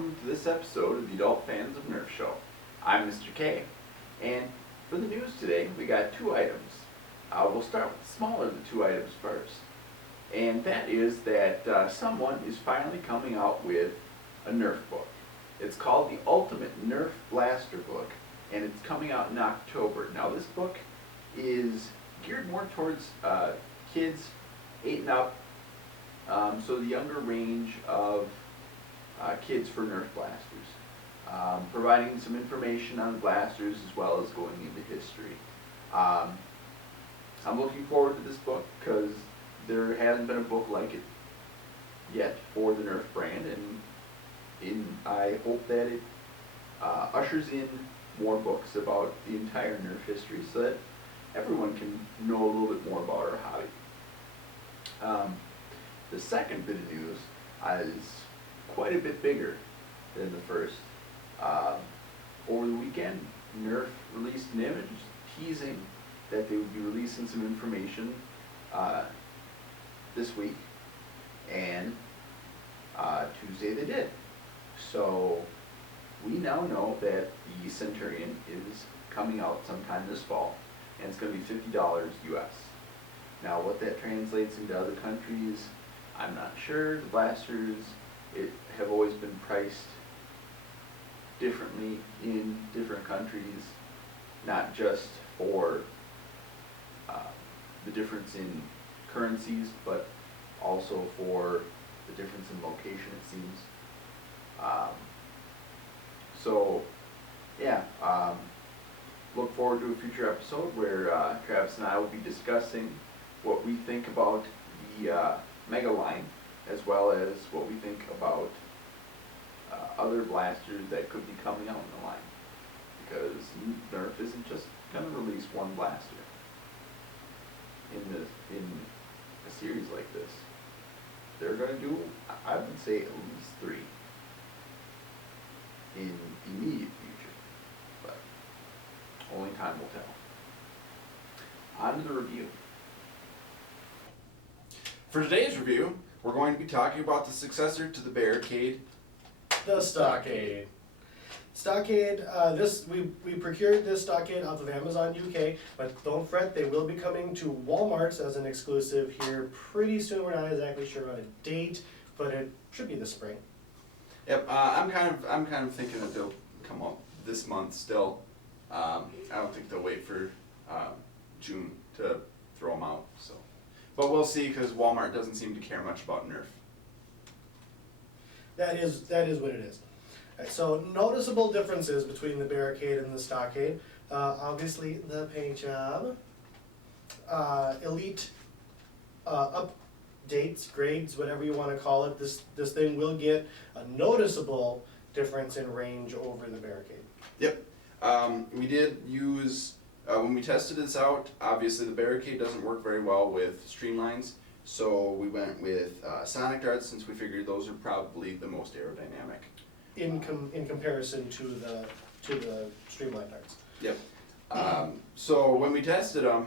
welcome to this episode of the Adult Fans of Nerf Show. I'm Mr. K, and for the news today, we got two items. We'll start with the smaller of the two items first, and that is that someone is finally coming out with a Nerf book. It's called the Ultimate Nerf Blaster Book, and it's coming out in October. Now, this book is geared more towards kids 8 and up, so the younger range of kids for Nerf blasters, providing some information on blasters as well as going into history. I'm looking forward to this book because there hasn't been a book like it yet for the Nerf brand, and I hope that it ushers in more books about the entire Nerf history so that everyone can know a little bit more about our hobby. The second bit of news is quite a bit bigger than the first. Over the weekend, Nerf released an image teasing that they would be releasing some information this week, and Tuesday they did. So we now know that the Centurion is coming out sometime this fall, and it's going to be $50 US. Now, what that translates into other countries, I'm not sure. The blasters have always been priced differently in different countries, not just for the difference in currencies, but also for the difference in location, it seems. Look forward to a future episode where Travis and I will be discussing what we think about the Mega line, as well as what we think about other blasters that could be coming out in the line. Because Nerf isn't just going to release one blaster in a series like this. They're going to do, I would say, at least 3 in the immediate future, but only time will tell. On to the review. For today's review, we're going to be talking about the successor to the Barricade, the Stockade. Stockade, we procured this Stockade off of Amazon UK, but don't fret, they will be coming to Walmart's as an exclusive here pretty soon. We're not exactly sure on a date, but it should be this spring. Yep, I'm kind of thinking that they'll come out this month still. I don't think they'll wait for June to throw them out. So, but we'll see, because Walmart doesn't seem to care much about Nerf. That is what it is. So noticeable differences between the Barricade and the Stockade. Obviously the paint job, elite updates, grades, whatever you want to call it. This thing will get a noticeable difference in range over the Barricade. Yep. We did use, when we tested this out, obviously the Barricade doesn't work very well with streamlines, so we went with sonic darts, since we figured those are probably the most aerodynamic. In comparison to the streamline darts. Yep. So when we tested them,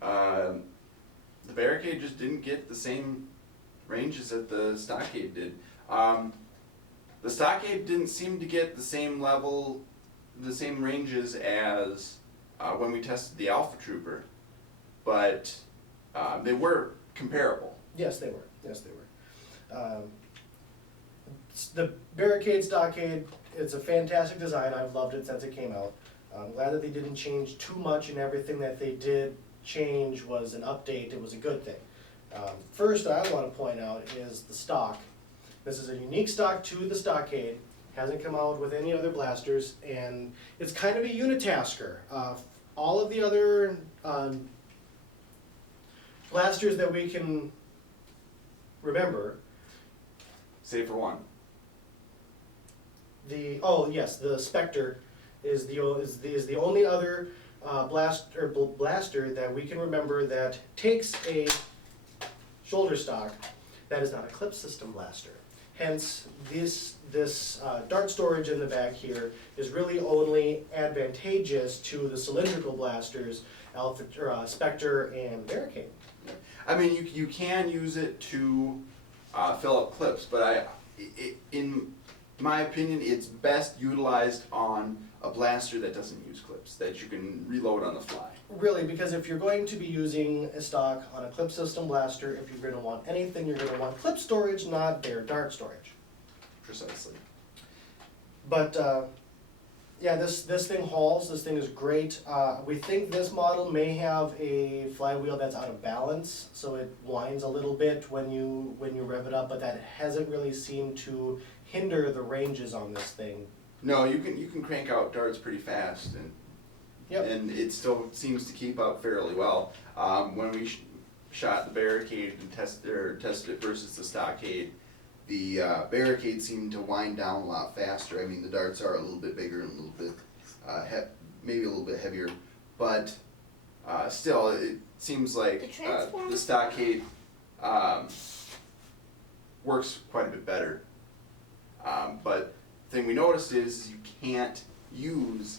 the Barricade just didn't get the same ranges that the Stockade did. The Stockade didn't seem to get the same ranges as when we tested the Alpha Trooper, but they were comparable. Yes, they were. The Barricade Stockade, it's a fantastic design. I've loved it since it came out. I'm glad that they didn't change too much, and everything that they did change was an update. It was a good thing. First, I want to point out is the stock. This is a unique stock to the Stockade. Hasn't come out with any other blasters, and it's kind of a unitasker. All of the other blasters that we can remember. Save for one. The Spectre is the only other blaster that we can remember that takes a shoulder stock that is not a clip system blaster. Hence, this dart storage in the back here is really only advantageous to the cylindrical blasters, Spectre and Barricade. I mean, you can use it to fill up clips, but in in my opinion, it's best utilized on a blaster that doesn't use clips, that you can reload on the fly. Really, because if you're going to be using a stock on a clip system blaster, if you're gonna want anything, you're gonna want clip storage, not bare dart storage. Precisely. But, yeah, this thing hauls, this thing is great. We think this model may have a flywheel that's out of balance, so it whines a little bit when you rev it up, but that hasn't really seemed to hinder the ranges on this thing. No, you can crank out darts pretty fast, and Yep. and it still seems to keep up fairly well. When we shot the Barricade and tested it versus the Stockade, the Barricade seemed to wind down a lot faster. I mean, the darts are a little bit bigger and a little bit, maybe a little bit heavier, but still, it seems like the Stockade works quite a bit better. But the thing we noticed is you can't use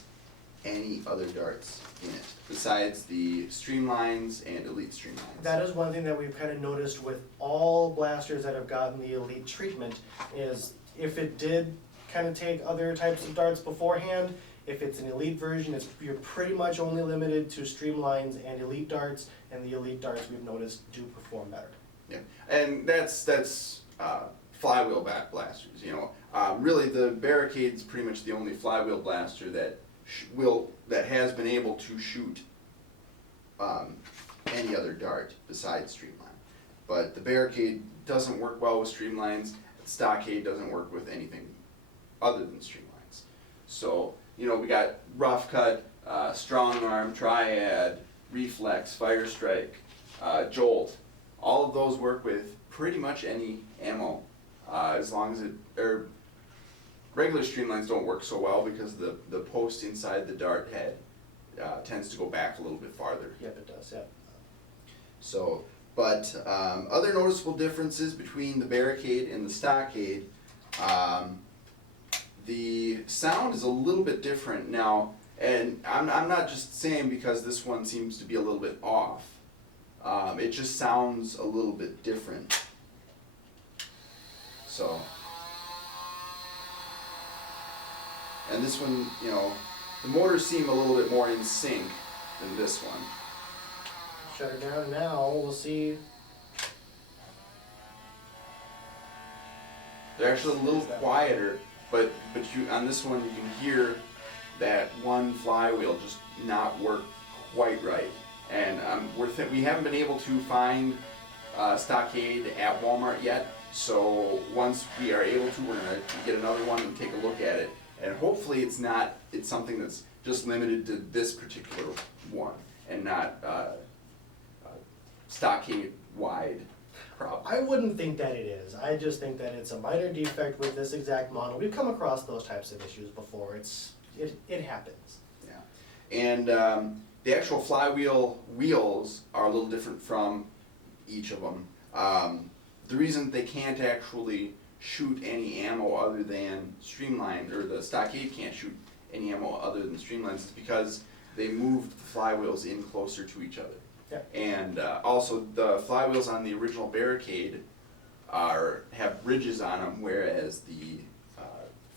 any other darts in it besides the Streamlines and Elite Streamlines. That is one thing that we've kind of noticed with all blasters that have gotten the elite treatment, is if it did kind of take other types of darts beforehand, if it's an elite version, you're pretty much only limited to Streamlines and elite darts, and the elite darts we've noticed do perform better. Yeah, and that's flywheel back blasters. You know, really the Barricade's pretty much the only flywheel blaster that has been able to shoot any other dart besides Streamline. But the Barricade doesn't work well with Streamlines. The Stockade doesn't work with anything other than Streamlines. So, you know, we got Rough Cut, Strong Arm, Triad, Reflex, Fire Strike, Jolt. All of those work with pretty much any ammo, as long as regular Streamlines don't work so well because the post inside the dart head tends to go back a little bit farther. Yep, it does, yep. So, but other noticeable differences between the Barricade and the Stockade, the sound is a little bit different now, and I'm not just saying because this one seems to be a little bit off. It just sounds a little bit different. So. And this one, you know, the motors seem a little bit more in sync than this one. Shut her down now, we'll see. They're actually a little quieter, but on this one you can hear that one flywheel just not work quite right. And we haven't been able to find Stockade at Walmart yet, so once we are able to, we're going to get another one and take a look at it. And hopefully it's something that's just limited to this particular one and not Stockade-wide problem. I wouldn't think that it is. I just think that it's a minor defect with this exact model. We've come across those types of issues before. It happens. Yeah, and the actual flywheel wheels are a little different from each of them. The reason they can't actually shoot any ammo other than Streamline, or the Stockade can't shoot any ammo other than Streamlines, is because they moved the flywheels in closer to each other. Yep. And also the flywheels on the original Barricade have ridges on them, whereas the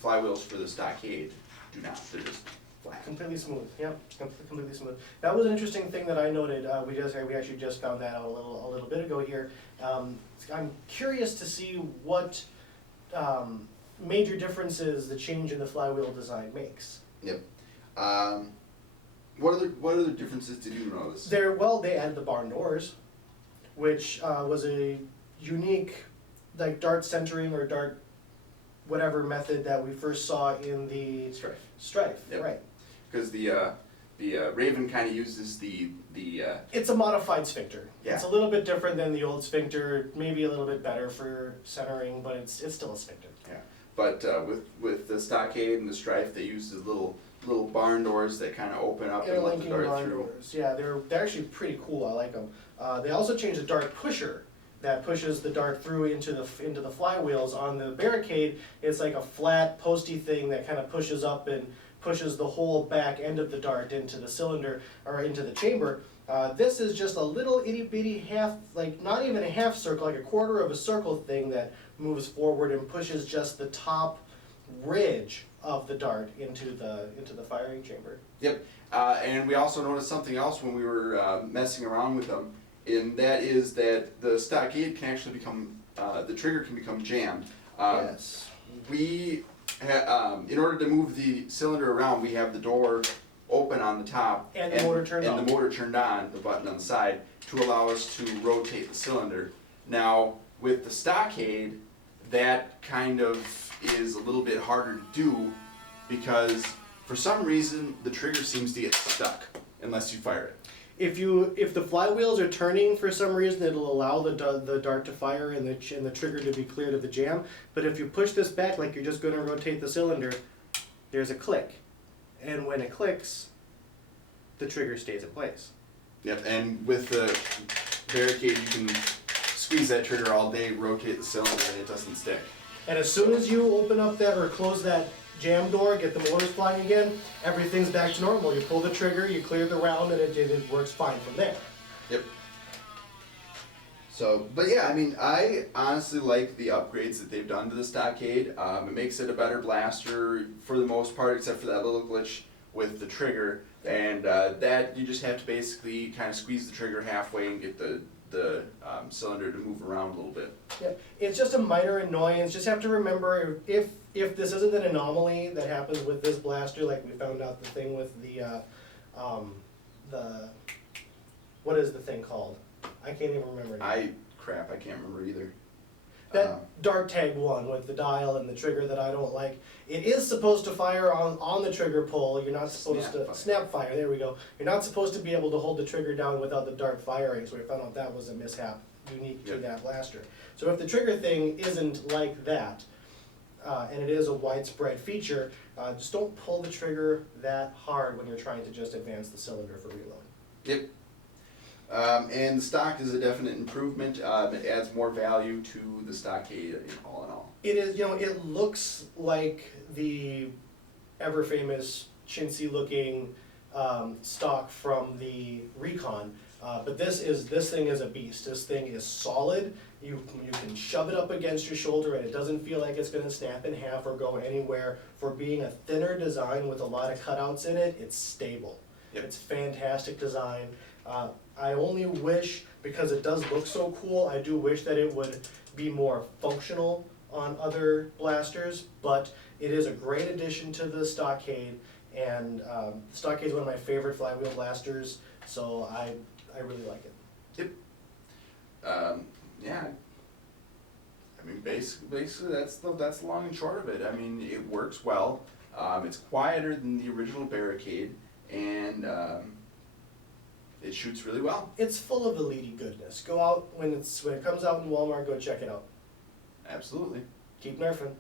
flywheels for the Stockade do not. They're just flat. Completely smooth, yep, completely smooth. That was an interesting thing that I noted. We actually just found that out a little bit ago here. I'm curious to see what major differences the change in the flywheel design makes. Yep. What other differences did you notice? They added the barn doors, which was a unique, like, dart centering or dart whatever method that we first saw in the Strife, Yep. right? Because the Raven kind of uses the It's a modified sphincter. Yeah. It's a little bit different than the old sphincter, maybe a little bit better for centering, but it's still a sphincter. yeah. But with the Stockade and the Strife, they use the little barn doors that kind of open up and let the Interlinking dart barn through. doors. Yeah, they're actually pretty cool. I like them. They also changed the dart pusher that pushes the dart through into the flywheels. On the Barricade, it's like a flat posty thing that kind of pushes up and pushes the whole back end of the dart into the cylinder or into the chamber. This is just a little itty bitty half, like not even a half circle, like a quarter of a circle thing that moves forward and pushes just the top ridge of the dart into the firing chamber. Yep, and we also noticed something else when we were messing around with them, and that is that the Stockade can actually become, the trigger can become jammed. Yes. We, in order to move the cylinder around, we have the door open on the top. And the motor turned on. And the motor turned on, the button on the side, to allow us to rotate the cylinder. Now, with the Stockade, that kind of is a little bit harder to do because for some reason the trigger seems to get stuck unless you fire it. If the flywheels are turning for some reason, it'll allow the dart to fire and the trigger to be cleared of the jam. But if you push this back like you're just going to rotate the cylinder, there's a click, and when it clicks, the trigger stays in place. Yep, and with the barricade you can squeeze that trigger all day, rotate the cylinder, and it doesn't stick. And as soon as you open up that or close that jam door, get the motors flying again, everything's back to normal. You pull the trigger, you clear the round, and it works fine from there. Yep. So, but yeah, I mean, I honestly like the upgrades that they've done to the Stockade. It makes it a better blaster for the most part, except for that little glitch with the trigger. And that you just have to basically kind of squeeze the trigger halfway and get the cylinder to move around a little bit. Yeah, it's just a minor annoyance. Just have to remember if this isn't an anomaly that happens with this blaster, like we found out the thing with the what is the thing called? I can't even remember now. I can't remember either. That dart tag one with the dial and the trigger that I don't like. It is supposed to fire on the trigger pull. You're not supposed to snap fire. There we go. You're not supposed to be able to hold the trigger down without the dart firing. So we found out that was a mishap unique to that blaster. So if the trigger thing isn't like that, and it is a widespread feature, just don't pull the trigger that hard when you're trying to just advance the cylinder for reload. Yep. And the stock is a definite improvement. It adds more value to the Stockade all in all. It is, it looks like the ever famous chintzy looking stock from the Recon, but this thing is a beast. This thing is solid. You can shove it up against your shoulder and it doesn't feel like it's going to snap in half or go anywhere. For being a thinner design with a lot of cutouts in it, it's stable. Yep. It's fantastic design. I only wish, because it does look so cool, I do wish that it would be more functional on other blasters, but it is a great addition to the Stockade, and the Stockade is one of my favorite flywheel blasters, so I really like it. Yep. Yeah. I mean, basically that's the long and short of it. I mean, it works well. It's quieter than the original Barricade, and it shoots really well. It's full of elite goodness. Go out when it comes out in Walmart. Go check it out. Absolutely. Keep nerfing.